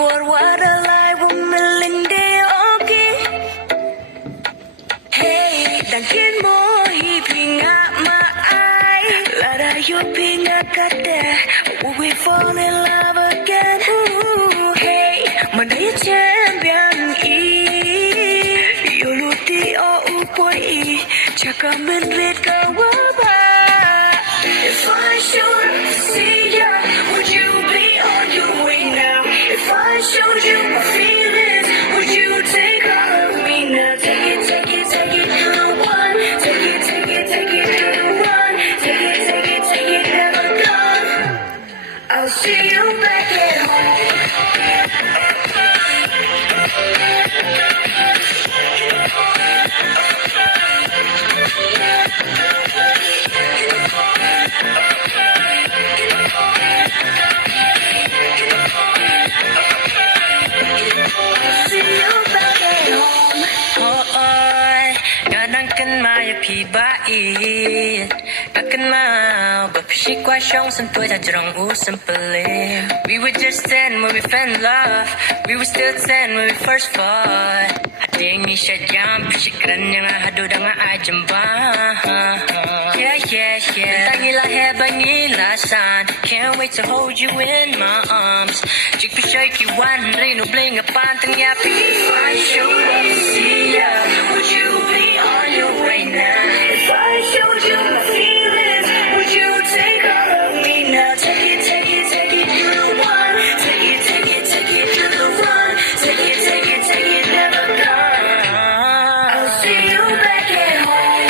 por waterline womelinde okay. Hey, dangin mo hipinga maay. Lara yupinga kate, will we fall in love again? Ooh, hey, manay champion e. Yuluti o upoy e, chaka min red ka waba. If I should see ya, would you be on your way now? If I showed you my feelings, would you take all of me now? Take it, take it, take it to the one. Take it, take it, take it to the one. Take it, take it, take it, never gone. I'll see you back at home. We were just 10 when we fell in love. We were still 10 when we first fought. Hating ni siya jump, sikran niya nga hadod ang ajamba. Yeah, yeah, yeah. Tangila heba nilasan. Can't wait to hold you in my arms. Chick be shaky one, no bling a pantang yappy. If I showed up to see ya, would you be on your way now? If I showed you my feelings, would you take all of me now? Take it, take it, take it to the one. Take it, take it, take it to the run. Take it, take it, take it, never gone. I'll see you back at home.